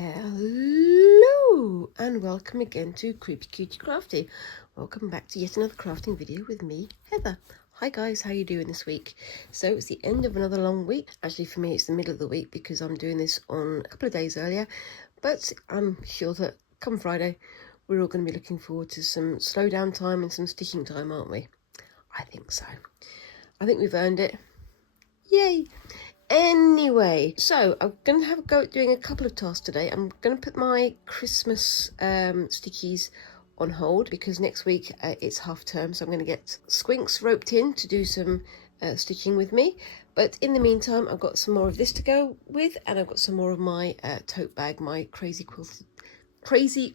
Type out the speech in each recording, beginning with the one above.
Hello and welcome again to Creepy Cutie Crafty. Welcome back to yet another crafting video with me, Heather. Hi guys, how you doing this week? So it's the end of another long week. Actually for me it's the middle of the week because I'm doing this on a couple of days earlier. But I'm sure that come Friday we're all going to be looking forward to some slow down time and some stitching time, aren't we? I think so. I think we've earned it. Yay! Anyway, so I'm going to have a go at doing a couple of tasks today. I'm going to put my Christmas stickies on hold because next week it's half term, so I'm going to get Squinks roped in to do some stitching with me. But in the meantime, I've got some more of this to go with, and I've got some more of my tote bag, my crazy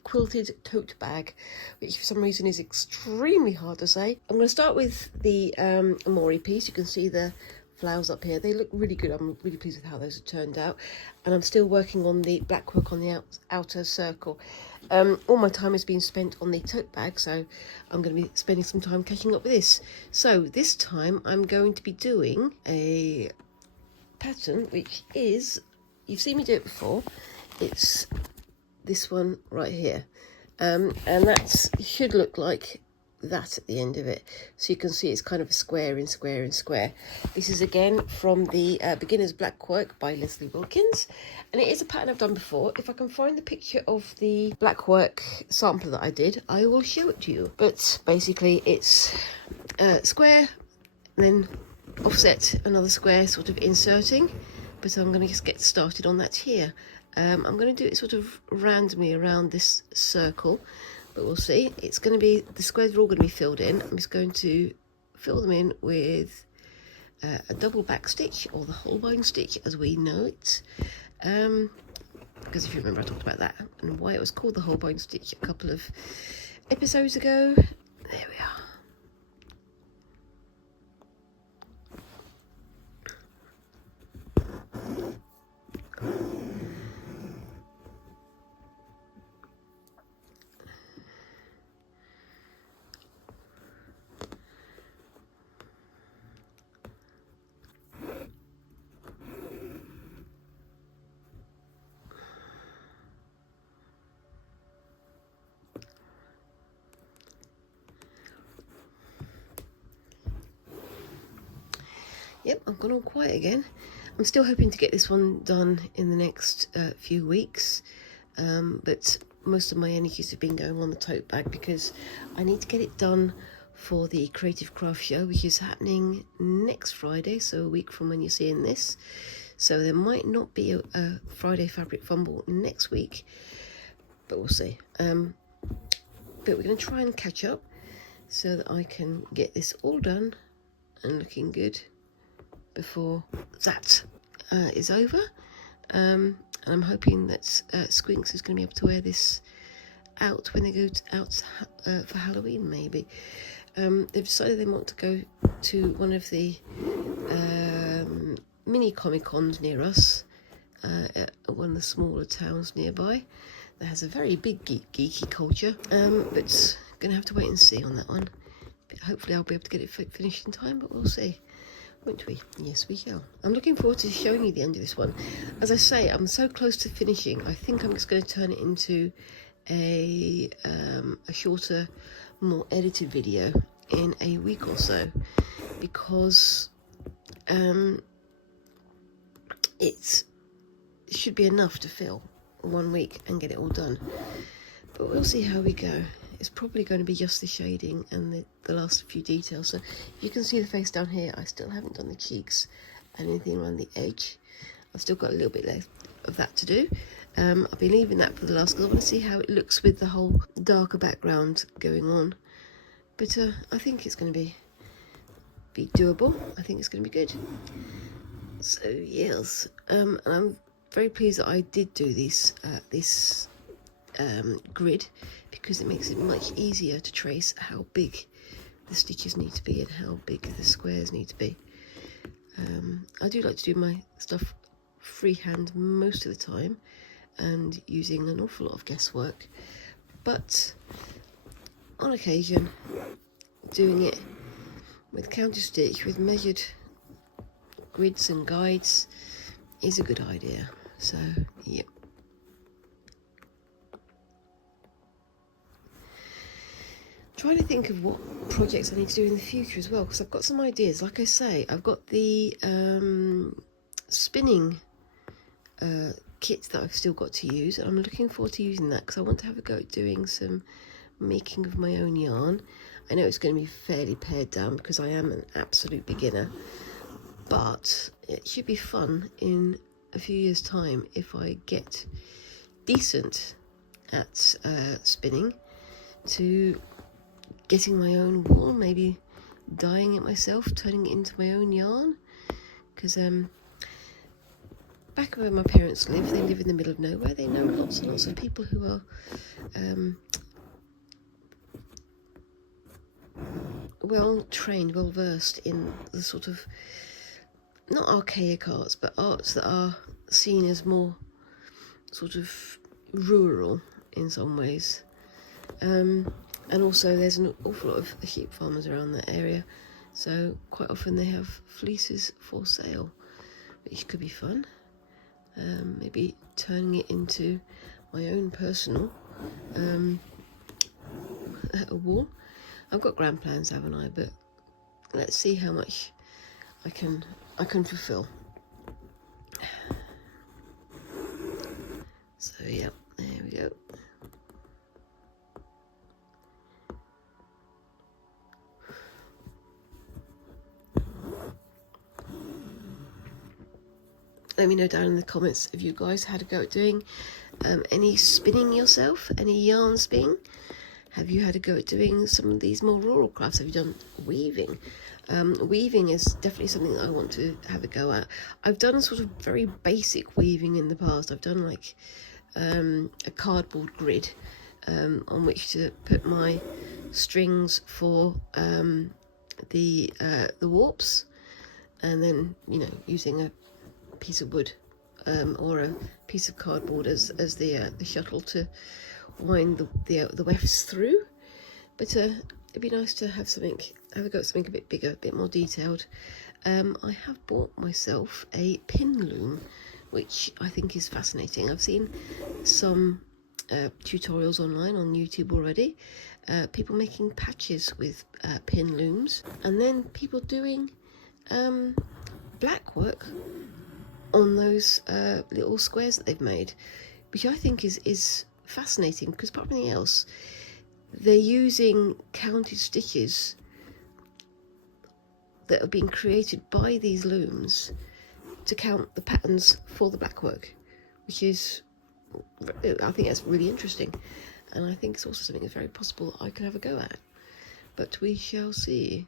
quilted tote bag, which for some reason is extremely hard to say. I'm going to start with the Omori piece. You can see the flowers up here. They look really good. I'm really pleased with how those have turned out, and I'm still working on the Blackwork on the outer circle. All my time has been spent on the tote bag, so I'm going to be spending some time catching up with this. So this time I'm going to be doing a pattern which is, you've seen me do it before, it's this one right here, and that should look like that at the end of it, so you can see it's kind of a square in square in square. This is again from the Beginner's Blackwork by Leslie Wilkins, and it is a pattern I've done before. If I can find the picture of the Blackwork sampler that I did, I will show it to you. But basically it's square, then offset, another square, sort of inserting. But I'm going to just get started on that here. I'm going to do it sort of randomly around this circle, but we'll see. It's going to be, the squares are all going to be filled in. I'm just going to fill them in with a double back stitch, or the holbein stitch as we know it. Because if you remember, I talked about that and why it was called the holbein stitch a couple of episodes ago. There we are. Yep, I've gone all quiet again. I'm still hoping to get this one done in the next few weeks, but most of my energies have been going on the tote bag because I need to get it done for the Creative Craft Show, which is happening next Friday, so a week from when you're seeing this. So there might not be a Friday Fabric Fumble next week, but we'll see. But we're going to try and catch up so that I can get this all done and looking good before that is over. And I'm hoping that Squinks is going to be able to wear this out when they go out for Halloween, maybe. They've decided they want to go to one of the mini Comic-Cons near us, at one of the smaller towns nearby that has a very big geeky culture, but going to have to wait and see on that one. But hopefully I'll be able to get it finished in time, but we'll see. Won't we? Yes, we shall. I'm looking forward to showing you the end of this one. As I say, I'm so close to finishing. I think I'm just going to turn it into a shorter, more edited video in a week or so, because it should be enough to fill 1 week and get it all done. But we'll see how we go. It's probably going to be just the shading and the last few details. So you can see the face down here. I still haven't done the cheeks and anything around the edge. I've still got a little bit left of that to do. I'll be leaving that for the last because I want to see how it looks with the whole darker background going on. But I think it's going to be doable. I think it's going to be good. So yes, and I'm very pleased that I did do this grid, because it makes it much easier to trace how big the stitches need to be and how big the squares need to be. I do like to do my stuff freehand most of the time and using an awful lot of guesswork, but on occasion doing it with counter stitch with measured grids and guides is a good idea. So yep. trying to think of what projects I need to do in the future as well, because I've got some ideas. Like I say, I've got the spinning kit that I've still got to use, and I'm looking forward to using that because I want to have a go at doing some making of my own yarn. I know it's going to be fairly pared down because I am an absolute beginner, but it should be fun in a few years' time if I get decent at spinning, to getting my own wool, maybe dyeing it myself, turning it into my own yarn. Because back where my parents live, they live in the middle of nowhere. They know lots and lots of people who are well trained, well versed in the sort of, not archaic arts, but arts that are seen as more sort of rural in some ways. And also there's an awful lot of sheep farmers around that area, so quite often they have fleeces for sale, which could be fun. Maybe turning it into my own personal wool. I've got grand plans, haven't I? But let's see how much I can fulfill. So yeah, there we go. Let me know down in the comments if you guys had a go at doing any spinning yourself, any yarn spinning. Have you had a go at doing some of these more rural crafts? Have you done weaving? Weaving is definitely something that I want to have a go at. I've done sort of very basic weaving in the past. I've done like a cardboard grid on which to put my strings for the warps, and then, you know, using a piece of wood or a piece of cardboard as the shuttle to wind the wefts through. But it'd be nice to have a go at something a bit bigger, a bit more detailed. I have bought myself a pin loom, which I think is fascinating. I've seen some tutorials online on YouTube already, people making patches with pin looms, and then people doing blackwork on those little squares that they've made, which I think is fascinating, because apart from anything else, they're using counted stitches that are being created by these looms to count the patterns for the blackwork, which is, I think that's really interesting, and I think it's also something that's very possible I could have a go at, but we shall see.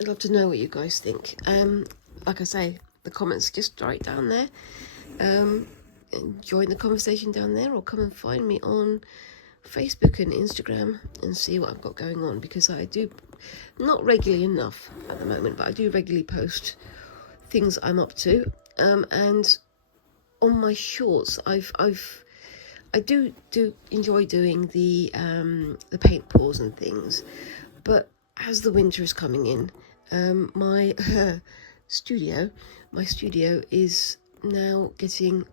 I'd love to know what you guys think. Like I say, the comments just right down there. And join the conversation down there, or come and find me on Facebook and Instagram and see what I've got going on, because I do, not regularly enough at the moment, but I do regularly post things I'm up to. And on my shorts, I do enjoy doing the paint pours and things, but as the winter is coming in, my studio is now getting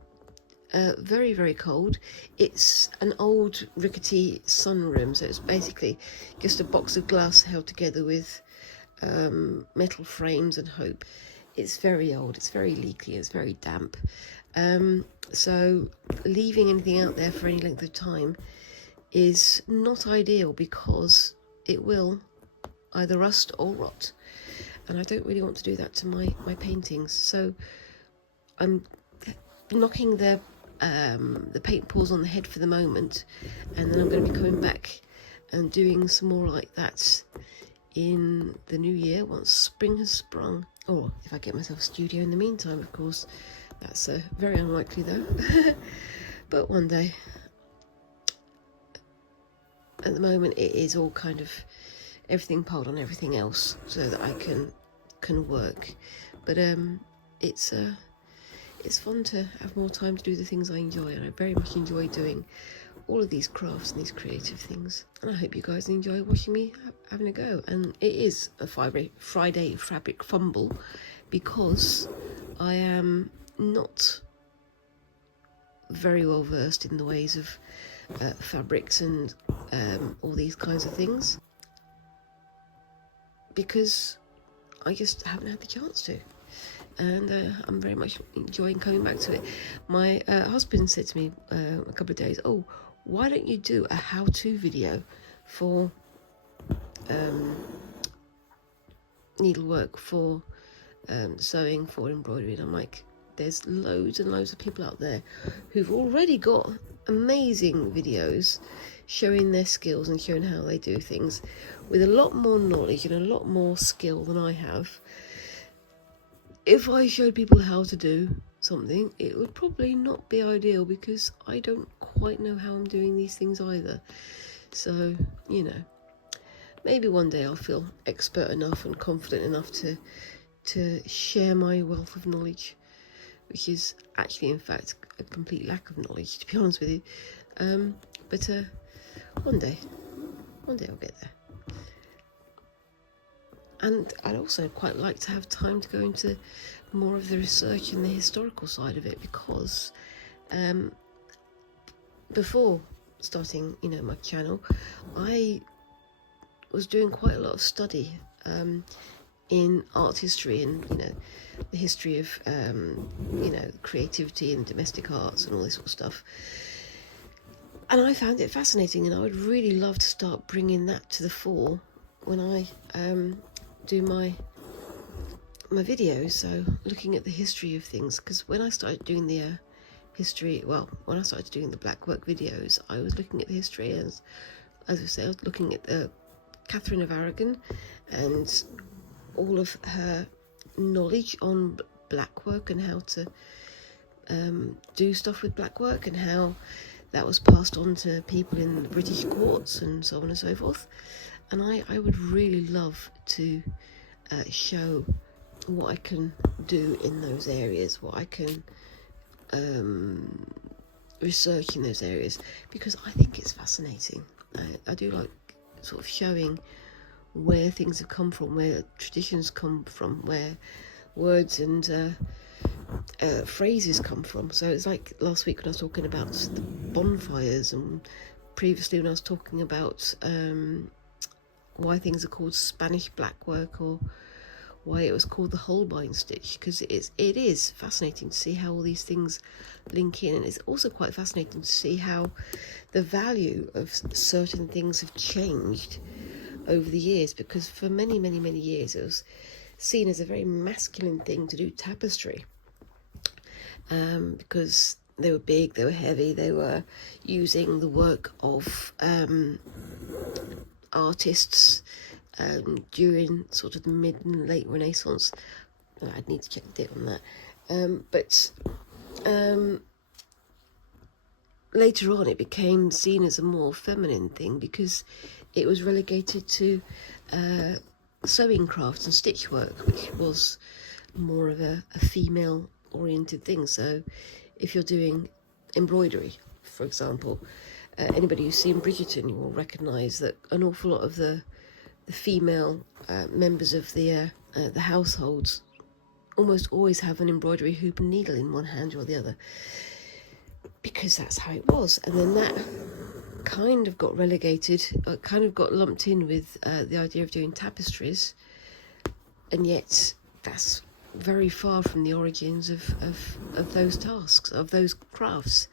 very, very cold. It's an old rickety sunroom, so it's basically just a box of glass held together with metal frames and hope. It's very old, it's very leaky, it's very damp. So leaving anything out there for any length of time is not ideal, because it will either rust or rot, and I don't really want to do that to my paintings. So I'm knocking the paint pours on the head for the moment, and then I'm going to be coming back and doing some more like that in the new year, once spring has sprung, or if I get myself a studio in the meantime, of course. That's very unlikely though. But one day. At the moment it is all kind of everything piled on everything else, so that I can work. But it's fun to have more time to do the things I enjoy, and I very much enjoy doing all of these crafts and these creative things. And I hope you guys enjoy watching me having a go. And it is a Friday fabric fumble, because I am not very well versed in the ways of fabrics and all these kinds of things, because I just haven't had the chance to. And I'm very much enjoying coming back to it. My husband said to me a couple of days, oh, why don't you do a how-to video for needlework, for sewing, for embroidery? And I'm like, there's loads and loads of people out there who've already got amazing videos showing their skills and showing how they do things with a lot more knowledge and a lot more skill than I have. If I showed people how to do something, it would probably not be ideal, because I don't quite know how I'm doing these things either. So, you know, maybe one day I'll feel expert enough and confident enough to share my wealth of knowledge, which is actually, in fact, a complete lack of knowledge, to be honest with you. But one day I'll get there. And I'd also quite like to have time to go into more of the research and the historical side of it, because before starting, you know, my channel, I was doing quite a lot of study in art history and, you know, the history of, you know, creativity and domestic arts and all this sort of stuff. And I found it fascinating, and I would really love to start bringing that to the fore when I do my videos. So looking at the history of things, because when I started doing the when I started doing the Blackwork videos, I was looking at the history, as I say, I was looking at Catherine of Aragon and all of her knowledge on Blackwork and how to do stuff with Blackwork, and how that was passed on to people in the British courts and so on and so forth. And I would really love to show what I can do in those areas, what I can research in those areas, because I think it's fascinating. I do like sort of showing where things have come from, where traditions come from, where words and phrases come from. So it's like last week when I was talking about the bonfires, and previously when I was talking about why things are called Spanish blackwork, or why it was called the Holbein stitch, because it is fascinating to see how all these things link in. And it's also quite fascinating to see how the value of certain things have changed over the years, because for many years it was seen as a very masculine thing to do tapestry, because they were big, they were heavy, they were using the work of artists during sort of the mid and late Renaissance. I'd need to check the date on that. But later on it became seen as a more feminine thing, because it was relegated to sewing crafts and stitch work, which was more of a female oriented thing. So if you're doing embroidery, for example, anybody who's seen Bridgerton, you will recognise that an awful lot of the female members of the households almost always have an embroidery hoop and needle in one hand or the other, because that's how it was. And then that kind of got relegated, kind of got lumped in with the idea of doing tapestries, and yet that's very far from the origins of those tasks, of those crafts.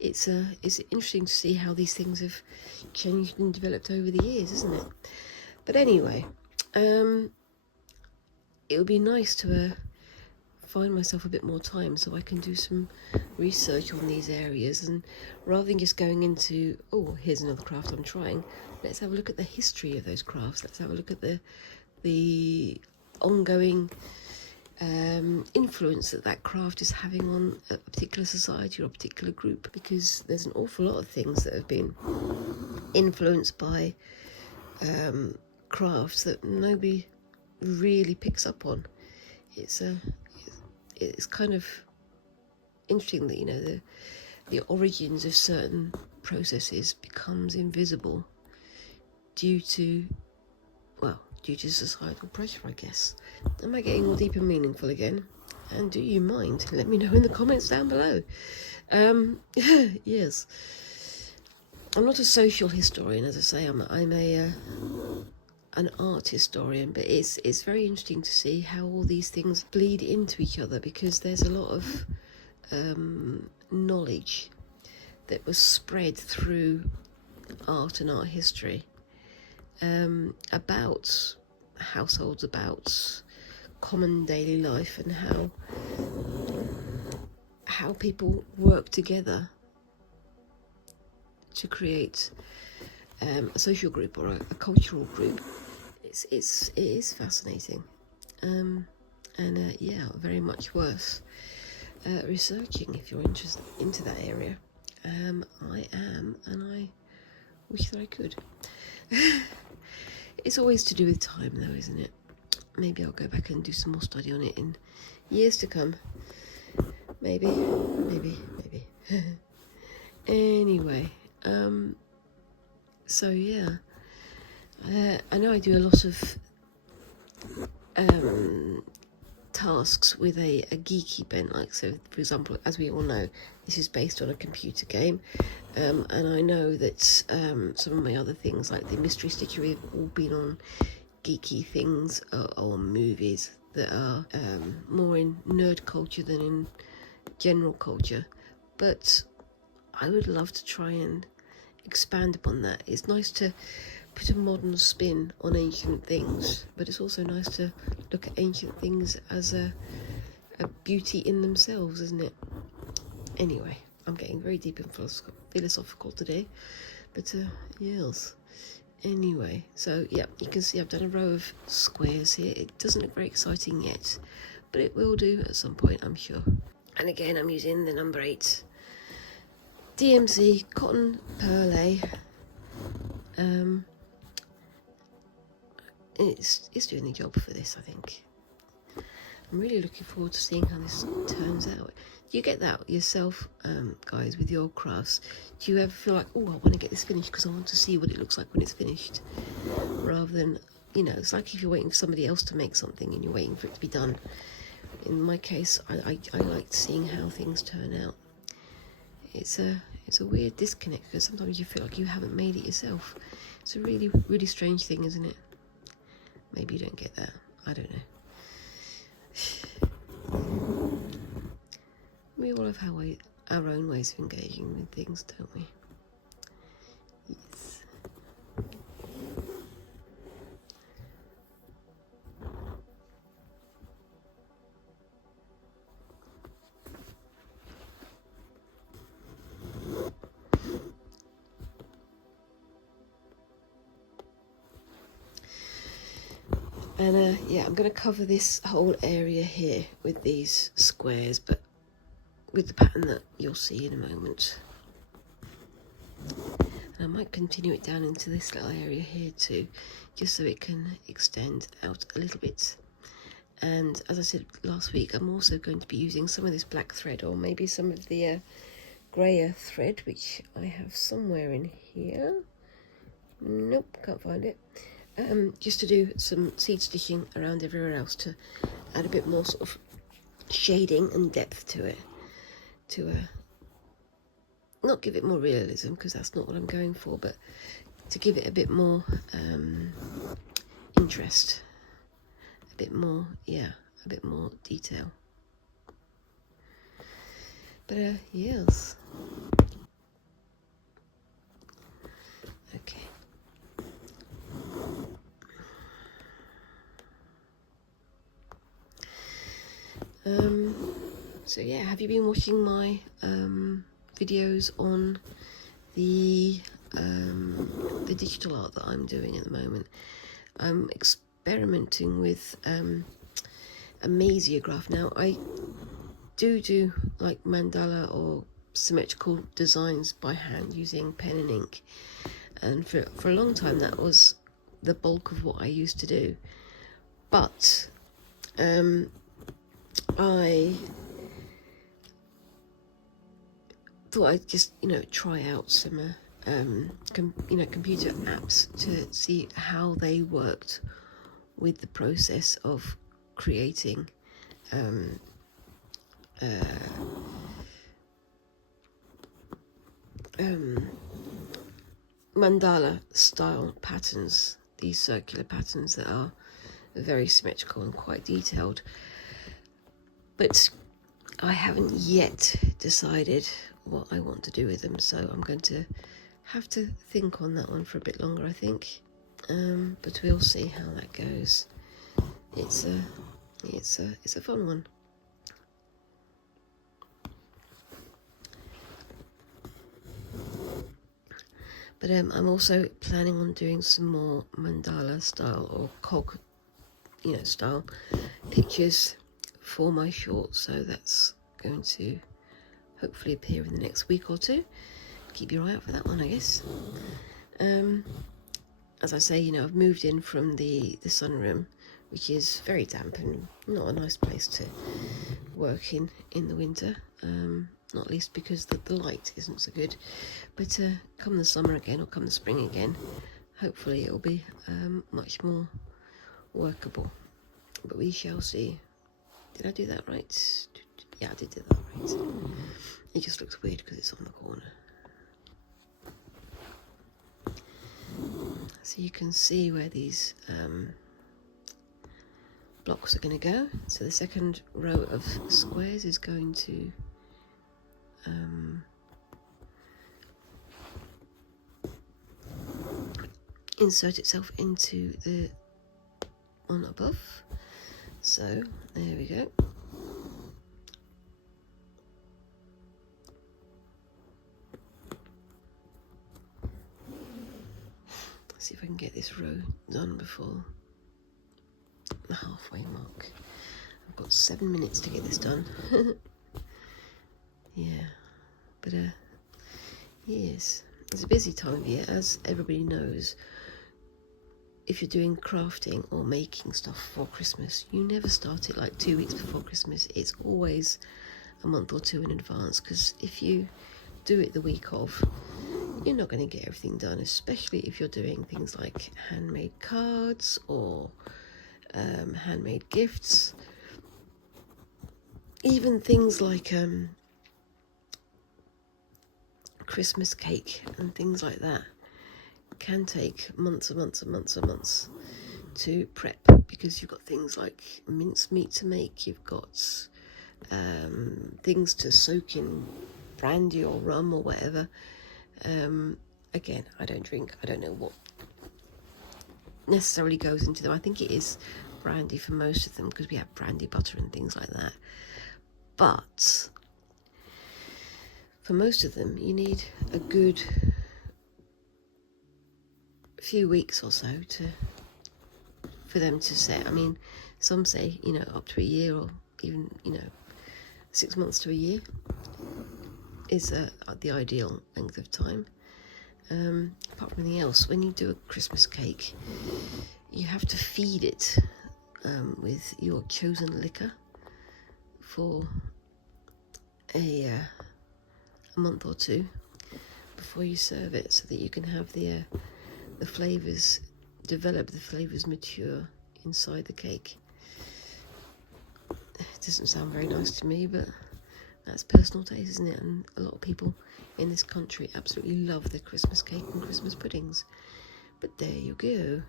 It's interesting to see how these things have changed and developed over the years, isn't it? But anyway, it would be nice to find myself a bit more time so I can do some research on these areas, and rather than just going into, oh, here's another craft I'm trying, let's have a look at the history of those crafts. Let's have a look at the ongoing influence that craft is having on a particular society or a particular group, because there's an awful lot of things that have been influenced by crafts that nobody really picks up on. It's kind of interesting that, you know, the origins of certain processes becomes invisible due to societal pressure, I guess. Am I getting all deep and meaningful again? And do you mind? Let me know in the comments down below. Yes. I'm not a social historian, as I say. I'm an art historian, but it's very interesting to see how all these things bleed into each other, because there's a lot of knowledge that was spread through art and art history about households, about common daily life, and how people work together to create a social group or a cultural group. It is fascinating, and yeah, very much worth researching if you're interested into that area. I am, and I wish that I could. It's always to do with time, though, isn't it? Maybe I'll go back and do some more study on it in years to come. Maybe. Anyway, so yeah, I know I do a lot of tasks with a geeky bent, like, so for example, as we all know, this is based on a computer game, and I know that some of my other things, like the mystery sticker, have all been on geeky things or movies that are more in nerd culture than in general culture. But I would love to try and expand upon that. It's nice to put a modern spin on ancient things, but it's also nice to look at ancient things as a beauty in themselves, isn't it? Anyway, I'm getting very deep and philosophical today, but yes. Anyway, so yeah, you can see I've done a row of squares here. It doesn't look very exciting yet, but it will do at some point, I'm sure. And again, I'm using the number 8 DMC cotton perlé. It's doing the job for this, I think. I'm really looking forward to seeing how this turns out. Do you get that yourself, guys, with your crafts? Do you ever feel like, oh, I want to get this finished because I want to see what it looks like when it's finished? Rather than, you know, it's like if you're waiting for somebody else to make something and you're waiting for it to be done. In my case, I like seeing how things turn out. It's a weird disconnect, because sometimes you feel like you haven't made it yourself. It's a really, really strange thing, isn't it? Maybe you don't get that. I don't know. We all have our own ways of engaging with things, don't we? Yes. And yeah, I'm going to cover this whole area here with these squares, but with the pattern that you'll see in a moment. And I might continue it down into this little area here too, just so it can extend out a little bit. And as I said last week, I'm also going to be using some of this black thread, or maybe some of the grayer thread, which I have somewhere in here. Nope, can't find it. Just to do some seed stitching around everywhere else to add a bit more sort of shading and depth to it, to not give it more realism, because that's not what I'm going for, but to give it a bit more interest, a bit more, yeah, a bit more detail. But yes. Okay. So yeah, have you been watching my videos on the digital art that I'm doing at the moment? I'm experimenting with a mesiograph. Now, I do like mandala or symmetrical designs by hand using pen and ink, and for a long time that was the bulk of what I used to do. But I thought I'd just, try out some computer apps to see how they worked with the process of creating mandala style patterns, these circular patterns that are very symmetrical and quite detailed. But I haven't yet decided what I want to do with them, so I'm going to have to think on that one for a bit longer, I think. But we'll see how that goes. It's a fun one. But I'm also planning on doing some more mandala style or cog, style pictures for my short. So that's going to hopefully appear in the next week or two. Keep your eye out for that one, I guess. As I say, I've moved in from the sunroom, which is very damp and not a nice place to work in the winter. Not least because the light isn't so good. But come the summer again, or come the spring again, hopefully it'll be much more workable. But we shall see. Did I do that right? Yeah, I did do that right. It just looks weird because it's on the corner. So you can see where these blocks are going to go. So the second row of squares is going to insert itself into the one above. So there we go. Let's see if I can get this row done before the halfway mark. I've got 7 minutes to get this done. Yeah, but yes, it's a busy time of year, as everybody knows. If you're doing crafting or making stuff for Christmas, you never start it like 2 weeks before Christmas. It's always a month or two in advance, because if you do it the week of, you're not going to get everything done, especially if you're doing things like handmade cards or handmade gifts. Even things like Christmas cake and things like that can take months and months and months and months to prep, because you've got things like mincemeat to make, you've got things to soak in brandy or rum or whatever. Again, I don't drink, I don't know what necessarily goes into them. I think it is brandy for most of them, because we have brandy butter and things like that. But for most of them, you need a good few weeks or so for them to set. I mean, some say, up to a year, or even, 6 months to a year is the ideal length of time. Apart from anything else, when you do a Christmas cake, you have to feed it with your chosen liquor for a month or two before you serve it, so that you can have the flavours develop, the flavours mature inside the cake. It doesn't sound very nice to me, but that's personal taste, isn't it? And a lot of people in this country absolutely love the Christmas cake and Christmas puddings. But there you go.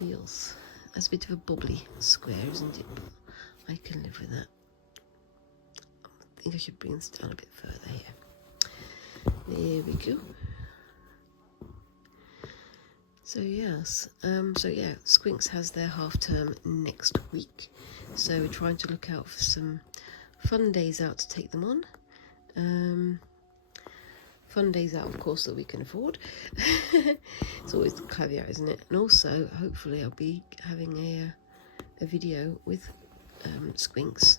Yes, that's a bit of a bubbly square, isn't it? But I can live with that. I think I should bring this down a bit further here. There we go. So yes, Squinks has their half term next week, so we're trying to look out for some fun days out to take them on. Fun days out, of course, that we can afford. It's always the caveat, isn't it? And also, hopefully, I'll be having a video with Squinks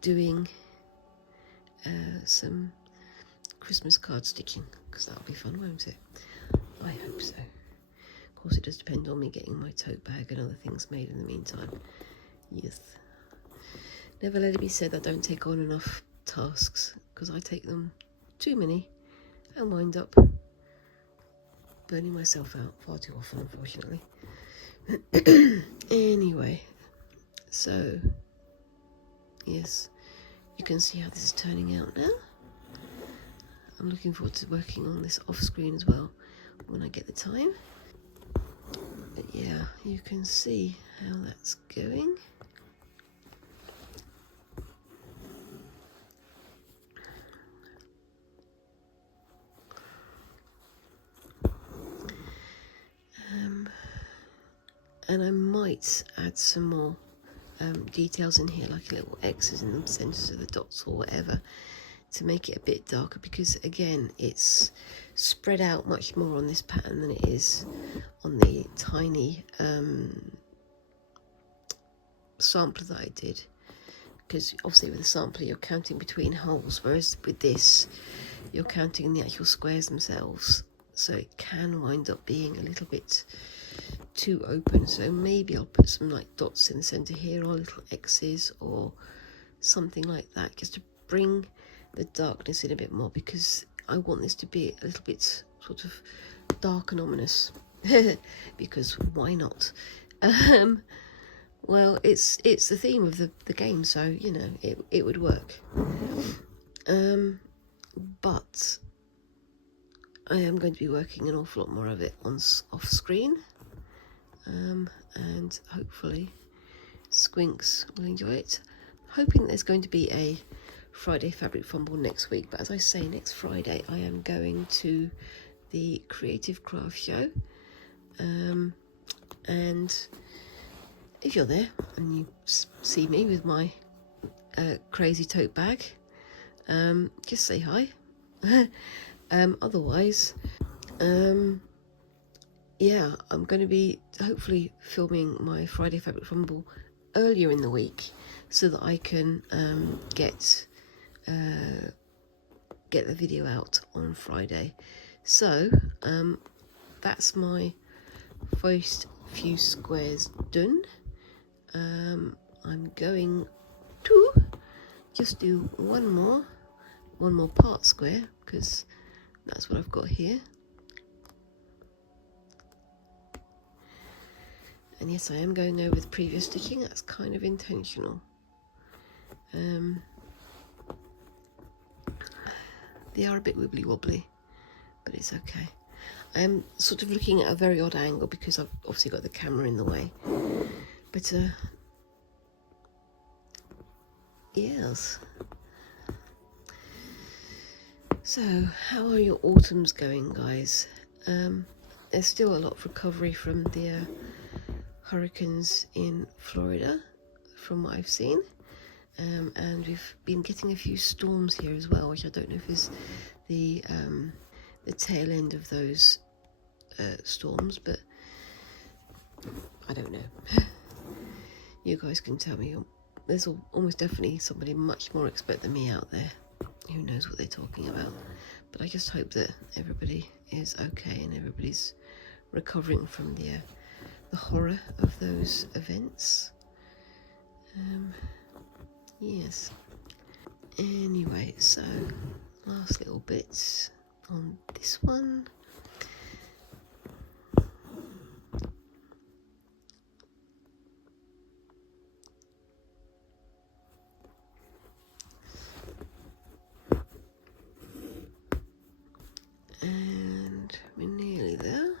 doing some Christmas card stitching, because that'll be fun, won't it? I hope so. Of course, it does depend on me getting my tote bag and other things made in the meantime. Yes. Never let it be said I don't take on enough tasks, because I take them too many and wind up burning myself out far too often, unfortunately. Anyway, so yes, you can see how this is turning out now. I'm looking forward to working on this off screen as well when I get the time. But yeah, you can see how that's going. And I might add some more details in here, like little X's in the centres of the dots or whatever, to make it a bit darker, because again it's spread out much more on this pattern than it is on the tiny sampler that I did, because obviously with the sampler you're counting between holes, whereas with this you're counting the actual squares themselves, so it can wind up being a little bit too open. So maybe I'll put some like dots in the center here, or little X's or something like that, just to bring the darkness in a bit more, because I want this to be a little bit sort of dark and ominous. Because why not? Well, it's the theme of the game, so you know it would work. But I am going to be working an awful lot more of it on off screen, and hopefully Squinks will enjoy it. Hoping that there's going to be a Friday Fabric Fumble next week, but as I say, next Friday I am going to the Creative Craft Show, and if you're there and you see me with my crazy tote bag, just say hi. Otherwise, yeah, I'm going to be hopefully filming my Friday Fabric Fumble earlier in the week, so that I can get the video out on Friday. So that's my first few squares done. I'm going to just do one more part square, because that's what I've got here. And yes, I am going over the previous stitching. That's kind of intentional. They are a bit wibbly wobbly, but it's okay. I am sort of looking at a very odd angle because I've obviously got the camera in the way. But yes. So, how are your autumns going, guys? There's still a lot of recovery from the hurricanes in Florida, from what I've seen, and we've been getting a few storms here as well, which I don't know if is the tail end of those storms, but I don't know. You guys can tell me. There's almost definitely somebody much more expert than me out there who knows what they're talking about, but I just hope that everybody is okay and everybody's recovering from the horror of those events. Yes. Anyway, so last little bits on this one. And we're nearly there.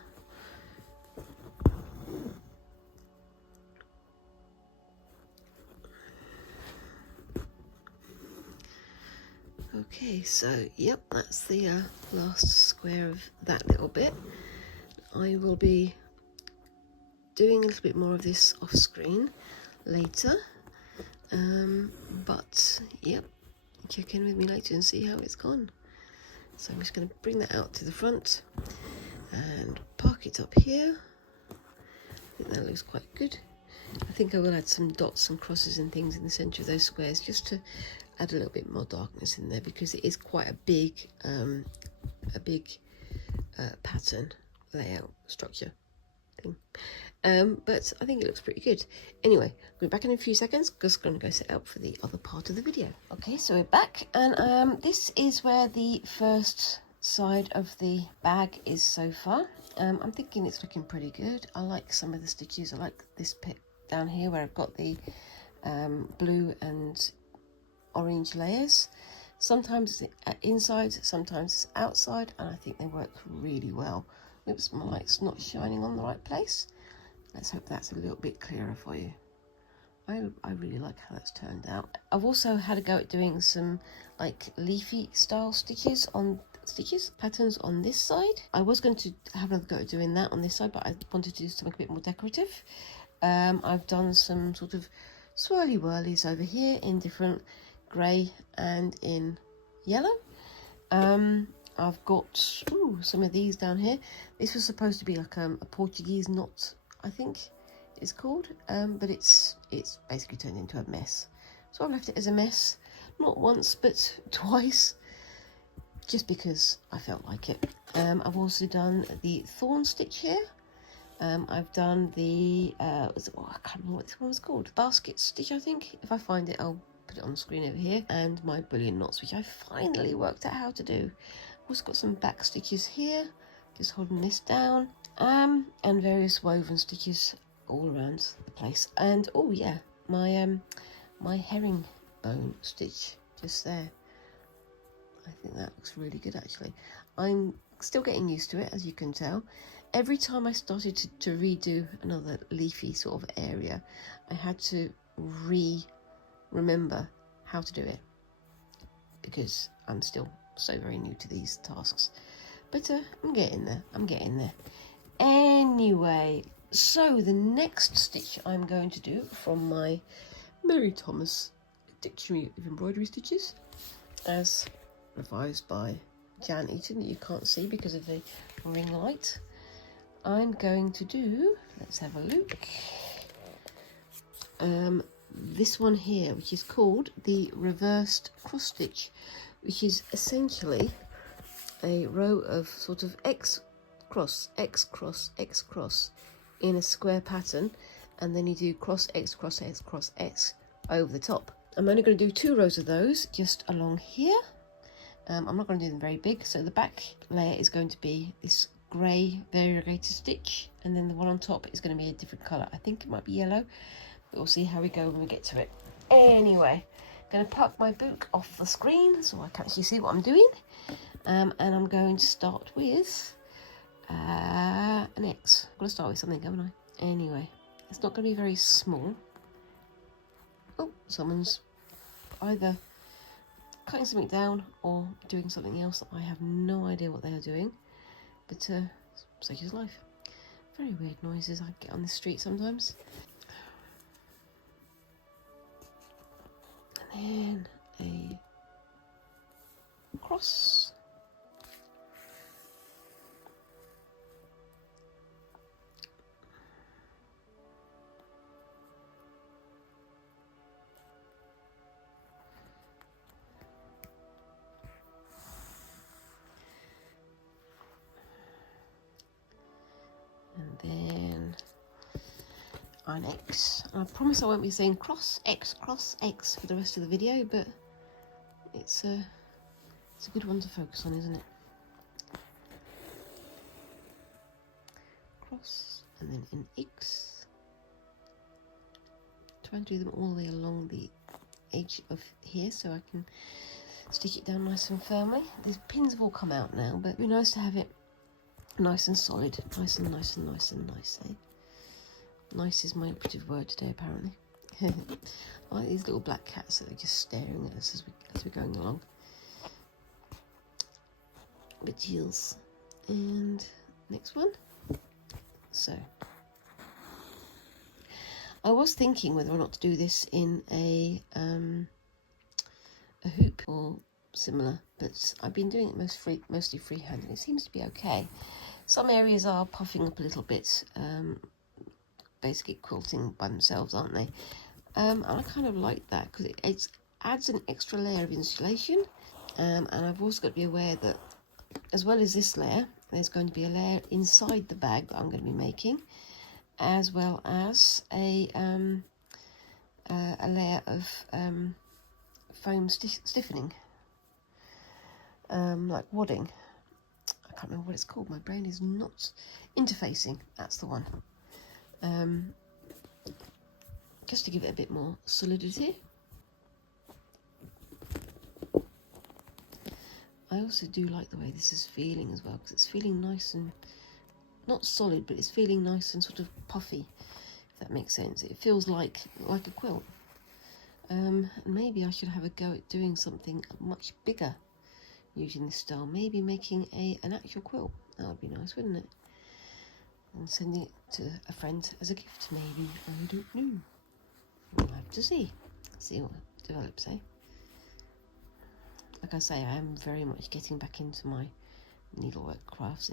Okay, so yep, that's the last square of that little bit. I will be doing a little bit more of this off screen later, but yep, check in with me later and see how it's gone. So I'm just going to bring that out to the front and park it up here. I think that looks quite good. I think I will add some dots and crosses and things in the centre of those squares, just to add a little bit more darkness in there, because it is quite a big pattern layout structure typing. But I think it looks pretty good. Anyway, we'll be back in a few seconds because I'm going to go set up for the other part of the video. Okay, so we're back, and this is where the first side of the bag is so far. I'm thinking it's looking pretty good. I like some of the stitches. I like this bit down here where I've got the blue and orange layers. Sometimes it's inside, sometimes it's outside, and I think they work really well. Oops, my light's not shining on the right place. Let's hope that's a little bit clearer for you. I really like how that's turned out. I've also had a go at doing some like leafy style patterns on this side. I was going to have another go at doing that on this side, but I wanted to do something a bit more decorative. I've done some sort of swirly whirlies over here in different grey and in yellow. I've got some of these down here. This was supposed to be like a Portuguese knot, I think it's called, but it's basically turned into a mess. So I've left it as a mess, not once but twice, just because I felt like it. I've also done the thorn stitch here. I've done the I can't remember what this one was called, basket stitch, I think. If I find it, I'll put it on the screen over here, and my bullion knots, which I finally worked out how to do. I've also got some back stitches here, just holding this down, and various woven stitches all around the place. And oh yeah, my herringbone stitch just there. I think that looks really good actually. I'm still getting used to it, as you can tell. Every time I started to redo another leafy sort of area, I had to remember how to do it, because I'm still so very new to these tasks. But I'm getting there. Anyway, so the next stitch I'm going to do from my Mary Thomas Dictionary of Embroidery Stitches, as revised by Jan Eaton, that you can't see because of the ring light. I'm going to do, let's have a look, this one here, which is called the reversed cross stitch, which is essentially a row of sort of X cross, X cross, X cross in a square pattern, and then you do cross, X, cross, X, cross, X over the top. I'm only going to do 2 rows of those just along here. I'm not going to do them very big, so the back layer is going to be this grey variegated stitch, and then the one on top is going to be a different colour. I think it might be yellow, but we'll see how we go when we get to it. Anyway, I'm going to pop my book off the screen so I can actually see what I'm doing, and I'm going to start with an X. I'm going to start with something, haven't I? Anyway, it's not going to be very small. Oh, someone's either cutting something down or doing something else that I have no idea what they are doing, but such is life. Very weird noises I get on the street sometimes. And then a cross. Then an X. I promise I won't be saying cross X for the rest of the video, but it's a good one to focus on, isn't it? Cross, and then an X. Try and do them all the way along the edge of here so I can stick it down nice and firmly. These pins have all come out now, but it'd be nice to have it nice and solid, nice, eh? Nice is my operative word today, apparently. I like these little black cats that are just staring at us as we're going along. But heels. And next one. So, I was thinking whether or not to do this in a hoop or similar, but I've been doing it mostly freehand, and it seems to be okay. Some areas are puffing up a little bit, basically quilting by themselves, aren't they? And I kind of like that because it adds an extra layer of insulation, and I've also got to be aware that as well as this layer, there's going to be a layer inside the bag that I'm going to be making, as well as a layer of foam stiffening, like wadding. I can't remember what it's called. My brain is not interfacing. That's the one. Just to give it a bit more solidity. I also do like the way this is feeling as well, because it's feeling nice and not solid, but it's feeling nice and sort of puffy, if that makes sense. It feels like a quilt. And maybe I should have a go at doing something much bigger using this style. Maybe making an actual quilt. That would be nice, wouldn't it? And sending it to a friend as a gift, maybe. I don't know. We'll have to see what develops, eh? Like I say, I am very much getting back into my needlework crafts.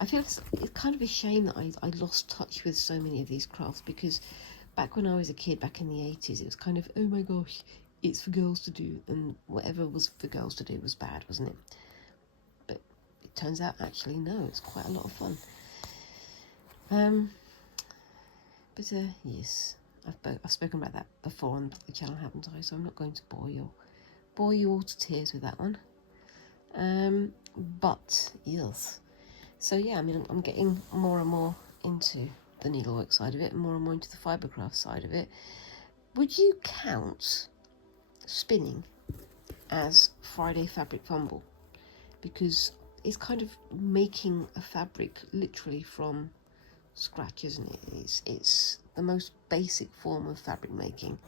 I feel it's kind of a shame that I lost touch with so many of these crafts, because back when I was a kid, back in the 80s, it was kind of, oh my gosh, it's for girls to do, and whatever was for girls to do was bad, wasn't it? But it turns out, actually, no, it's quite a lot of fun. Yes, I've spoken about that before on the channel, haven't I? So I'm not going to bore you all to tears with that one. But yes, so yeah, I mean, I'm getting more and more into the needlework side of it, and more into the fibercraft side of it. Would you count spinning as Friday fabric fumble? Because it's kind of making a fabric literally from scratch, isn't it? It's the most basic form of fabric making,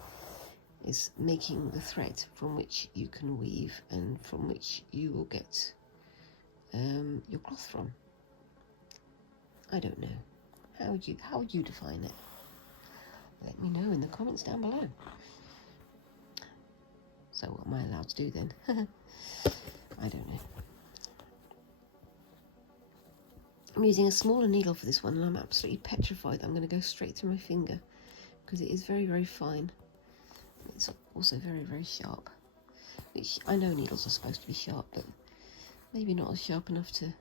is making the thread from which you can weave and from which you will get your cloth from. I don't know. How would you define it? Let me know in the comments down below. So what am I allowed to do then? I don't know. I'm using a smaller needle for this one, and I'm absolutely petrified that I'm going to go straight through my finger, because it is very, very fine. It's also very, very sharp, which I know needles are supposed to be sharp, but maybe not as sharp enough to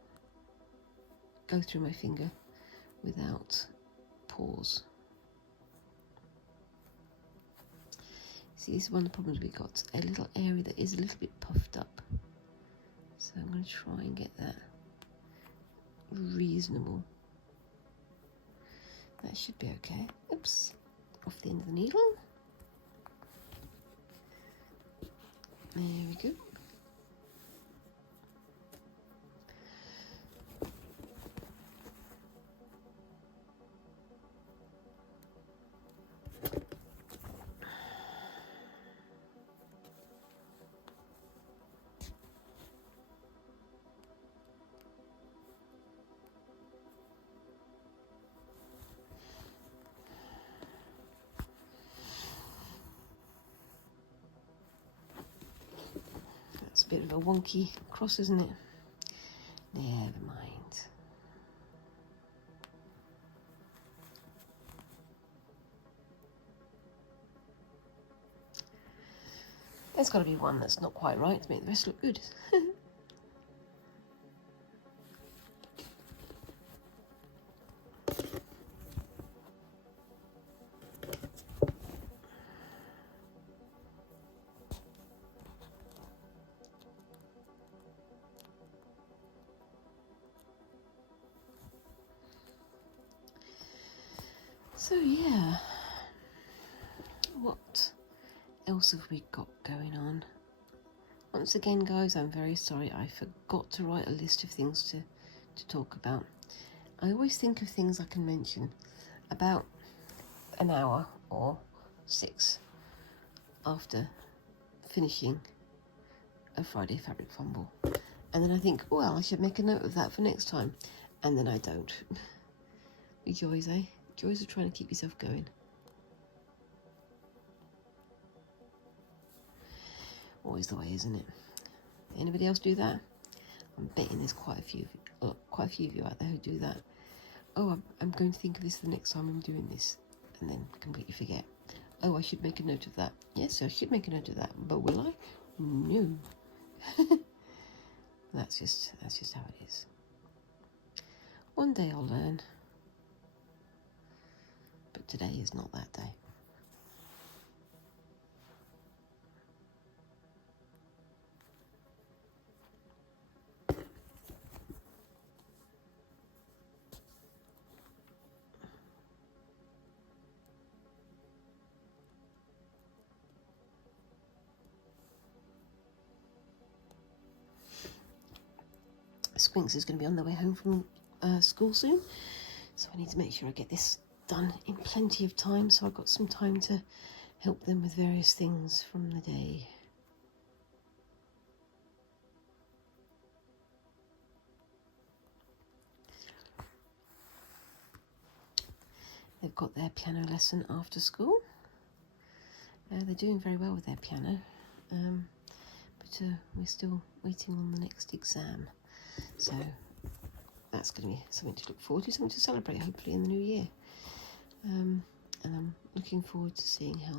go through my finger without pause. See, this is one of the problems we've got, a little area that is a little bit puffed up. So I'm going to try and get that reasonable. That should be okay. Oops, off the end of the needle. There we go. That's a bit of a wonky cross, isn't it? Never mind. There's got to be one that's not quite right to make the rest look good. So yeah, what else have we got going on? Once again, guys, I'm very sorry, I forgot to write a list of things to talk about. I always think of things I can mention about an hour or 6 after finishing a Friday fabric fumble, and then I think, well, I should make a note of that for next time, and then I don't. The joys, eh? Joys of trying to keep yourself going. Always the way, isn't it? Anybody else do that? I'm betting there's quite a few of you out there who do that. Oh, I'm going to think of this the next time I'm doing this, and then completely forget. Oh, I should make a note of that. Yes, I should make a note of that, but will I? No. That's just how it is. One day I'll learn. but today is not that day. Squinks is going to be on their way home from school soon, so I need to make sure I get this done in plenty of time, so I've got some time to help them with various things from the day. They've got their piano lesson after school. They're doing very well with their piano, but we're still waiting on the next exam. So that's going to be something to look forward to, something to celebrate hopefully in the new year. And I'm looking forward to seeing how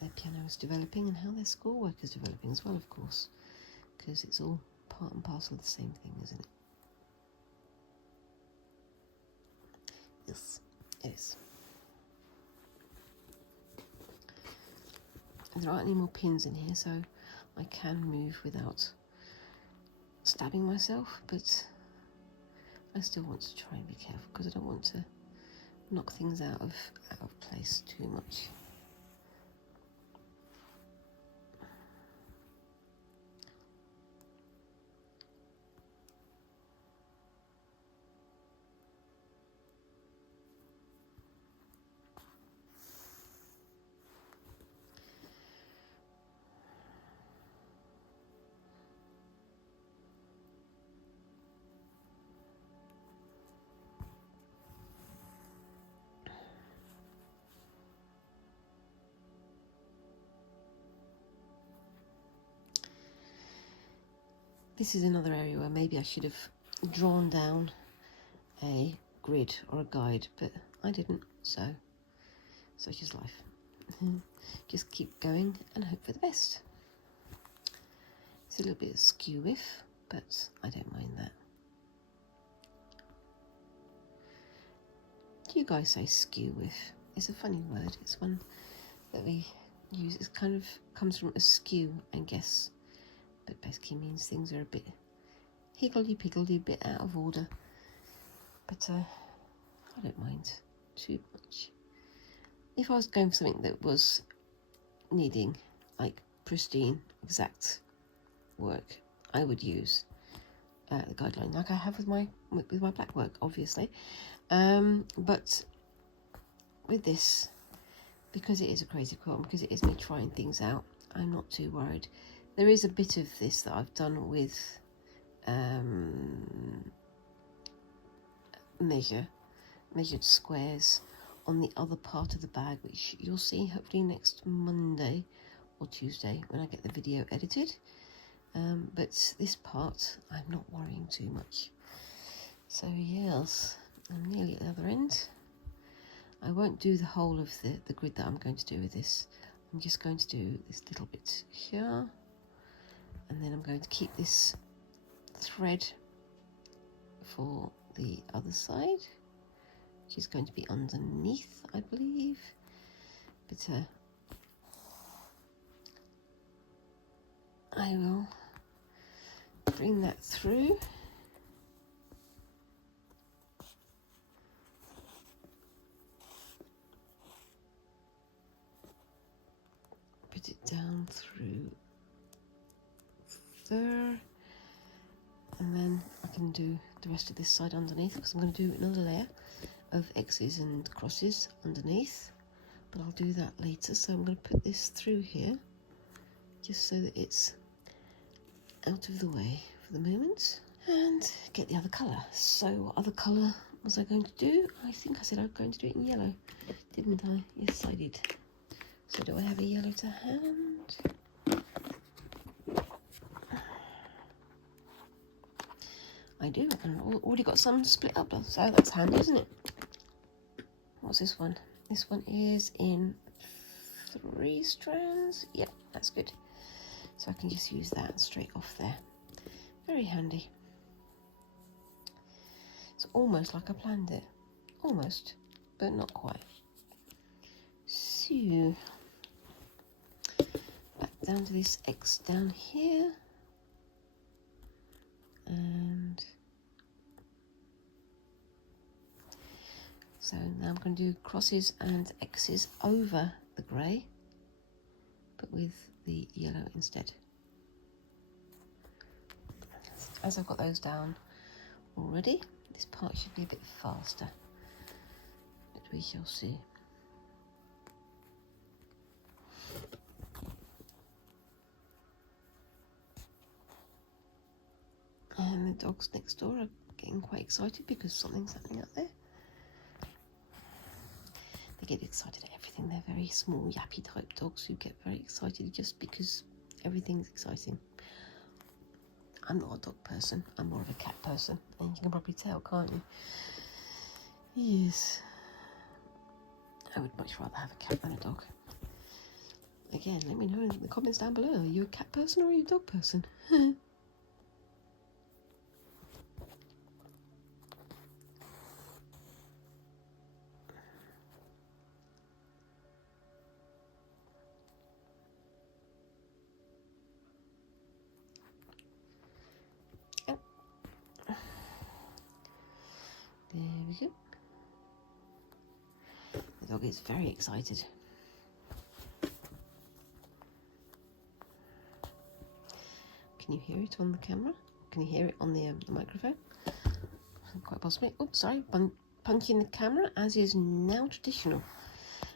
their piano is developing and how their schoolwork is developing as well, of course, because it's all part and parcel of the same thing, isn't it? Yes, it is. And there aren't any more pins in here, so I can move without stabbing myself, but I still want to try and be careful because I don't want to knock things out of place too much. This is another area where maybe I should have drawn down a grid or a guide, but I didn't, so such is life. Just keep going and hope for the best. It's a little bit askew with, but I don't mind that. Do you guys say skew with? It's a funny word. It's one that we use. It kind of comes from askew, I guess. But basically means things are a bit higgledy-piggledy, a bit out of order. But I don't mind too much. If I was going for something that was needing like pristine, exact work, I would use the guideline like I have with my Blackwork, obviously. But with this, because it is a crazy quilt, because it is me trying things out, I'm not too worried. There is a bit of this that I've done with measured squares on the other part of the bag, which you'll see hopefully next Monday or Tuesday when I get the video edited. But this part I'm not worrying too much. So yes, I'm nearly at the other end. I won't do the whole of the grid that I'm going to do with this. I'm just going to do this little bit here, and then I'm going to keep this thread for the other side, which is going to be underneath, I believe. But I will bring that through. Put it down through there, and then I can do the rest of this side underneath, because I'm going to do another layer of X's and crosses underneath, but I'll do that later. So I'm going to put this through here just so that it's out of the way for the moment, and get the other colour. So what other colour was I going to do? I think I said I was going to do it in yellow, didn't I? Yes, I did. So do I have a yellow to hand? I do, and I've already got some split up, so that's handy, isn't it? What's this one? This one is in 3 strands. Yep, that's good. So I can just use that straight off there. Very handy. So almost like I planned it. Almost, but not quite. So, back down to this X down here. And so now I'm going to do crosses and X's over the grey, but with the yellow instead. As I've got those down already, this part should be a bit faster, but we shall see. And the dogs next door are getting quite excited because something's happening out there. They get excited at everything. They're very small, yappy type dogs who get very excited just because everything's exciting. I'm not a dog person, I'm more of a cat person, and you can probably tell, can't you? Yes. I would much rather have a cat than a dog. Again, let me know in the comments down below, are you a cat person or are you a dog person? There we go. The dog is very excited. Can you hear it on the camera? Can you hear it on the microphone? Quite possibly. Oops, sorry. Punching the camera, as is now traditional.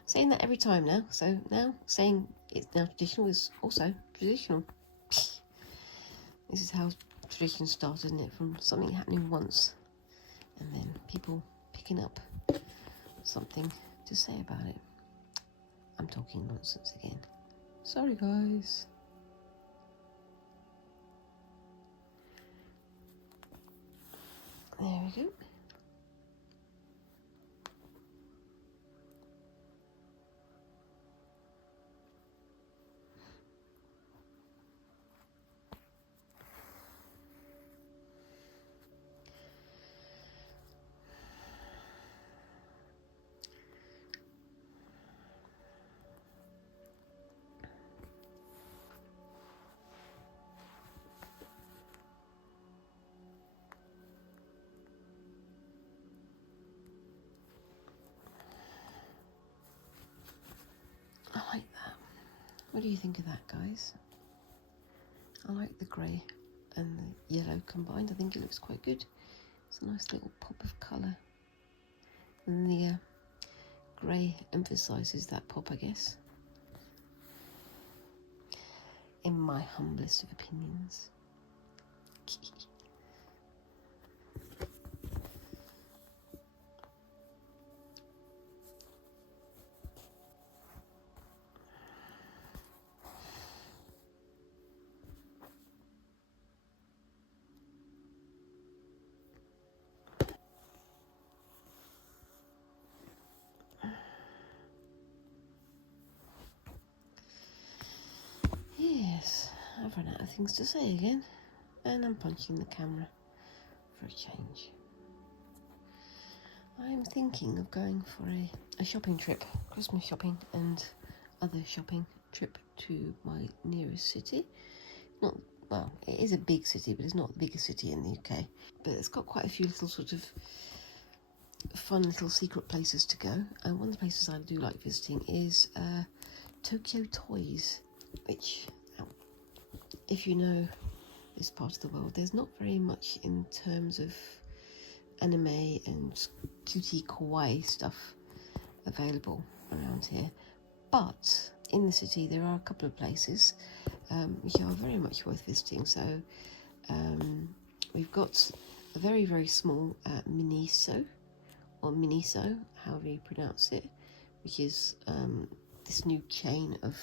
Saying that every time now. So now saying it's now traditional is also traditional. This is how tradition started, isn't it? From something happening once, and then people picking up something to say about it. I'm talking nonsense again. Sorry, guys. There we go. I like that. What do you think of that, guys? I like the grey and the yellow combined. I think it looks quite good. It's a nice little pop of colour. And the grey emphasises that pop, I guess. In my humblest of opinions. Yes, I've run out of things to say again, and I'm punching the camera for a change. I'm thinking of going for a shopping trip, Christmas shopping and other shopping trip to my nearest city. Not, well, it is a big city, but it's not the biggest city in the UK. But it's got quite a few little sort of fun little secret places to go. And one of the places I do like visiting is Tokyo Toys, which, if you know this part of the world, there's not very much in terms of anime and cutie kawaii stuff available around here. But in the city there are a couple of places which are very much worth visiting. So we've got a very, very small Miniso, or Miniso, however you pronounce it, which is this new chain of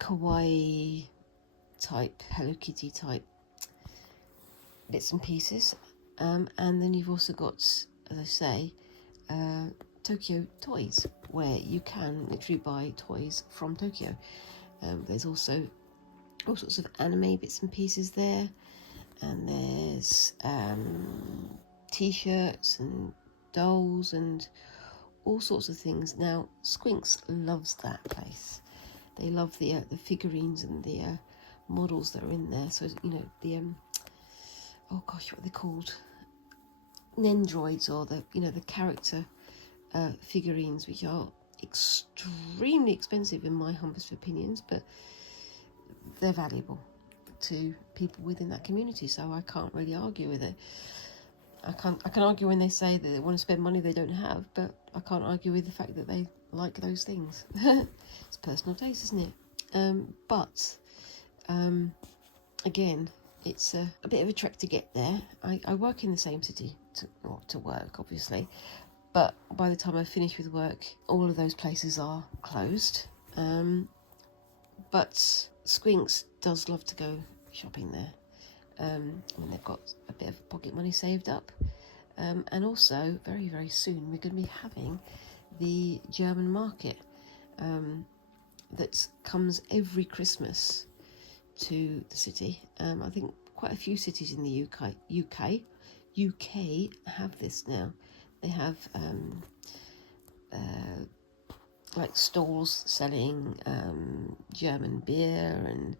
kawaii type, Hello Kitty type bits and pieces. And then you've also got, as I say, Tokyo Toys, where you can literally buy toys from Tokyo. There's also all sorts of anime bits and pieces there. and there's t-shirts and dolls and all sorts of things. Now, Squinks loves that place. They love the figurines and the models that are in there. So, you know, the oh gosh, what are they called? Nendroids, or the, you know, the character figurines, which are extremely expensive in my humblest opinions, but they're valuable to people within that community, so I can't really argue with it. I can argue when they say that they want to spend money they don't have, but I can't argue with the fact that they like those things. It's personal taste, isn't it? But again, it's a bit of a trek to get there. I work in the same city to work, obviously, but by the time I finish with work, all of those places are closed. But Squinks does love to go shopping there when they've got a bit of pocket money saved up. And also, very, very soon, we're going to be having the German market that comes every Christmas to the city. I think quite a few cities in the UK have this now. They have like stalls selling German beer and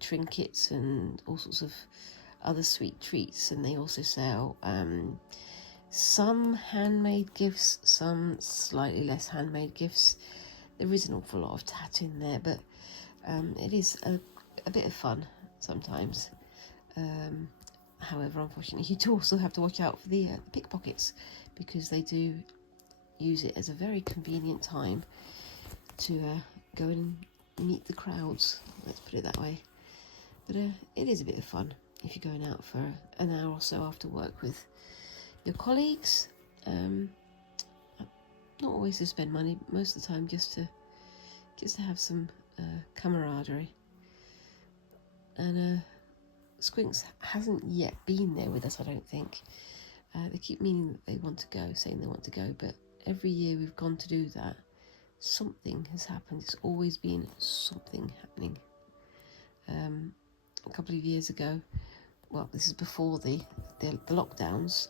trinkets and all sorts of other sweet treats, and they also sell some handmade gifts, some slightly less handmade gifts. There is an awful lot of tat in there, but it is a bit of fun sometimes. However, unfortunately, you do also have to watch out for the pickpockets, because they do use it as a very convenient time to go and meet the crowds, let's put it that way. But it is a bit of fun if you're going out for an hour or so after work with your colleagues. Not always to spend money, most of the time just to have some camaraderie. And Squinks hasn't yet been there with us, I don't think. They keep meaning that they want to go, saying they want to go, but every year we've gone to do that, something has happened. It's always been something happening. A couple of years ago, well, this is before the lockdowns,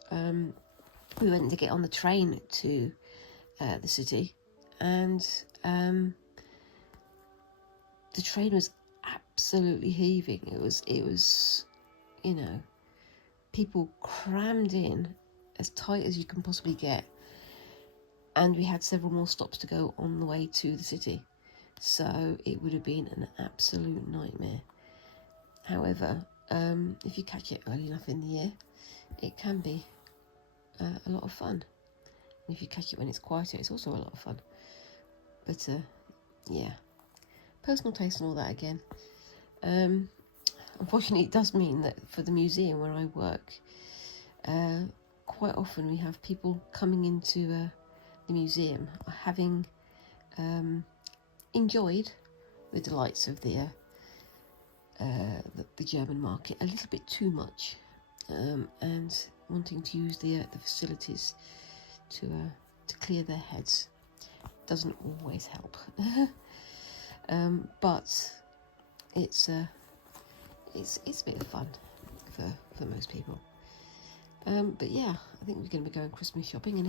we went to get on the train to the city, and the train was absolutely heaving. It was, you know, people crammed in as tight as you can possibly get, and we had several more stops to go on the way to the city, so it would have been an absolute nightmare. However, if you catch it early enough in the year, it can be a lot of fun. And if you catch it when it's quieter, it's also a lot of fun. But yeah, personal taste and all that again. Unfortunately, it does mean that for the museum where I work, quite often we have people coming into the museum having enjoyed the delights of the German market a little bit too much, and wanting to use the facilities to clear their heads. Doesn't always help. But it's a bit of fun for most people. But yeah, I think we're going to be going Christmas shopping, and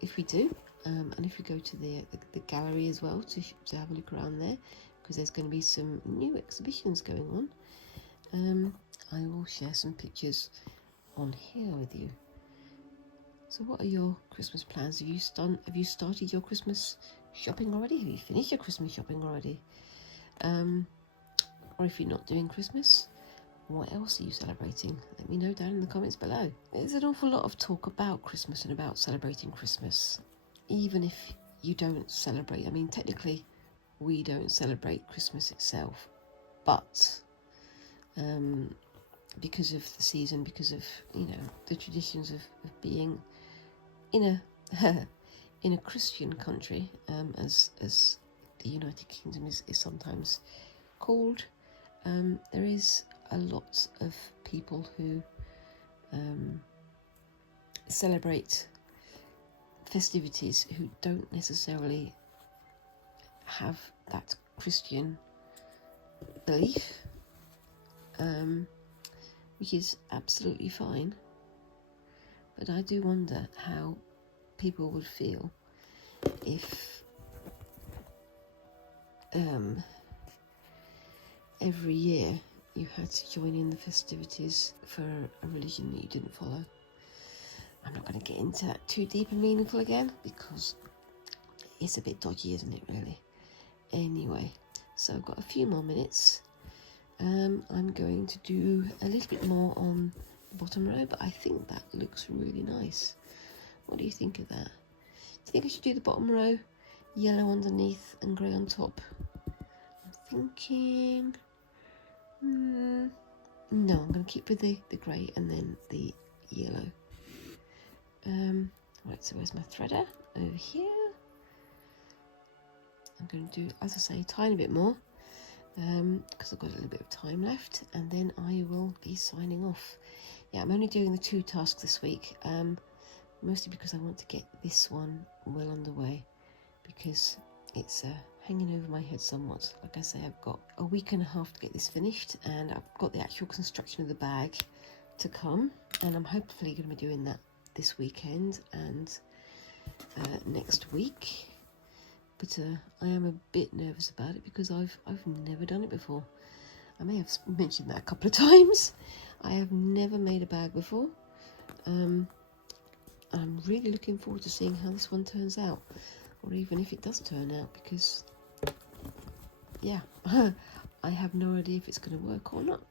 if we do, and if we go to the gallery as well to have a look around there, because there's going to be some new exhibitions going on, I will share some pictures on here with you. So what are your Christmas plans? Have you started your Christmas shopping already? Have you finished your Christmas shopping already? Or if you're not doing Christmas, what else are you celebrating? Let me know down in the comments below. There's an awful lot of talk about Christmas and about celebrating Christmas, even if you don't celebrate. I mean, technically, we don't celebrate Christmas itself, but because of the season, because of, you know, the traditions of being in a Christian country, as the United Kingdom is sometimes called, there is a lot of people who celebrate festivities who don't necessarily have that Christian belief, which is absolutely fine. But I do wonder how people would feel if every year you had to join in the festivities for a religion that you didn't follow. I'm not going to get into that too deep and meaningful again, because it's a bit dodgy, isn't it, really? Anyway, so I've got a few more minutes. I'm going to do a little bit more on the bottom row, but I think that looks really nice. What do you think of that? Do you think I should do the bottom row yellow underneath and grey on top? I'm thinking... no, I'm going to keep with the grey and then the yellow. Right, so where's my threader? Over here. I'm going to do, as I say, a tiny bit more, because I've got a little bit of time left, and then I will be signing off. Yeah, I'm only doing the 2 tasks this week, mostly because I want to get this one well underway, because it's hanging over my head somewhat. Like I say, I've got a week and a half to get this finished, and I've got the actual construction of the bag to come, and I'm hopefully going to be doing that this weekend and next week. But I am a bit nervous about it because I've never done it before. I may have mentioned that a couple of times. I have never made a bag before. I'm really looking forward to seeing how this one turns out, or even if it does turn out, because yeah, I have no idea if it's going to work or not.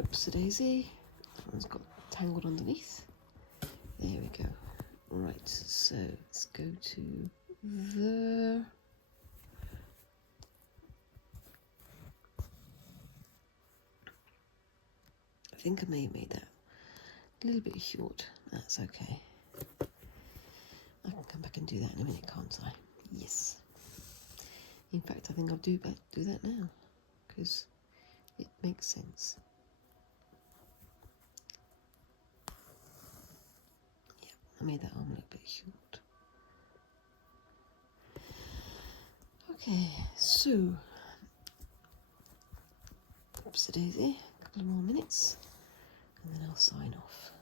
Oops-a-daisy, that one's got tangled underneath. There we go. Right, so let's go to the... I think I may have made that a little bit short. That's okay. I can come back and do that in a minute, can't I? Yes. In fact, I think I'll do that now, because it makes sense. Yeah, I made that arm a little bit short. Okay, so, oops-a-daisy, a couple of more minutes, and then I'll sign off.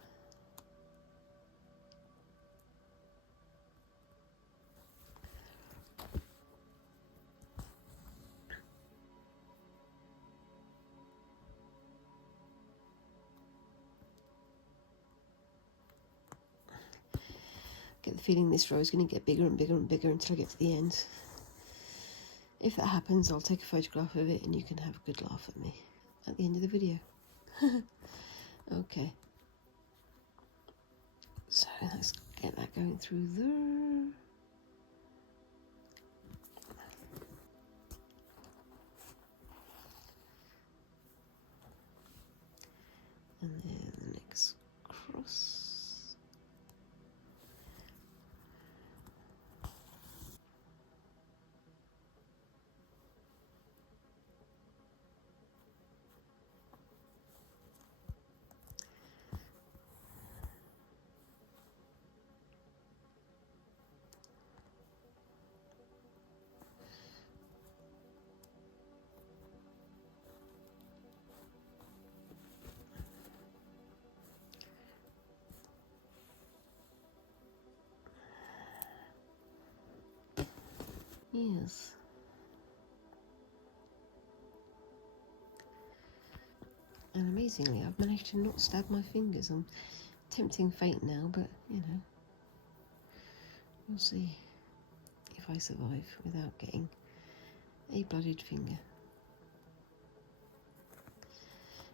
I get the feeling this row is going to get bigger and bigger and bigger until I get to the end. If that happens, I'll take a photograph of it and you can have a good laugh at me at the end of the video. Okay. So let's get that going through there. And then the next cross. Yes. And amazingly, I've managed to not stab my fingers. I'm tempting fate now, but you know, we'll see if I survive without getting a blooded finger.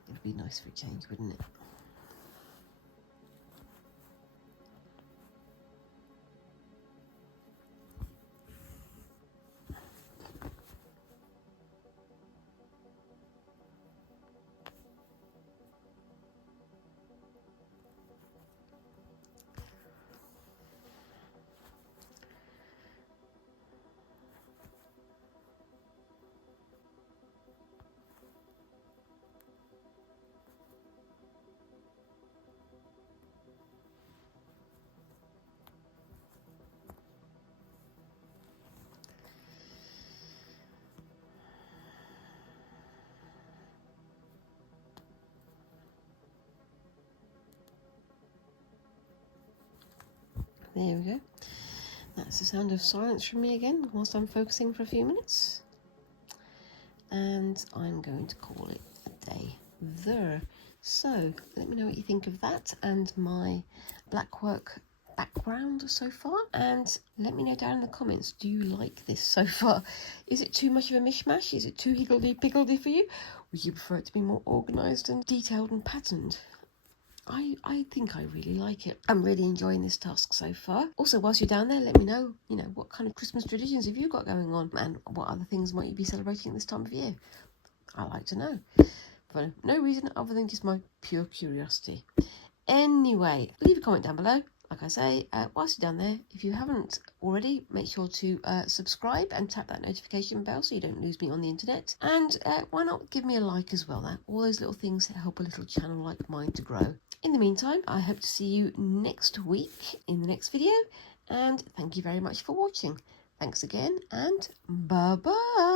It'd be nice for a change, wouldn't it? There we go. That's the sound of silence from me again whilst I'm focusing for a few minutes. And I'm going to call it a day there. So let me know what you think of that and my Blackwork background so far, and let me know down in the comments, do you like this so far? Is it too much of a mishmash? Is it too higgledy-piggledy for you? Would you prefer it to be more organised and detailed and patterned? I think I really like it. I'm really enjoying this task so far. Also, whilst you're down there, let me know, what kind of Christmas traditions have you got going on, and what other things might you be celebrating at this time of year? I'd like to know. For no reason other than just my pure curiosity. Anyway, leave a comment down below. Like I say, whilst you're down there, if you haven't already, make sure to subscribe and tap that notification bell so you don't lose me on the internet. And why not give me a like as well? All those little things help a little channel like mine to grow. In the meantime, I hope to see you next week in the next video. And thank you very much for watching. Thanks again, and bye-bye.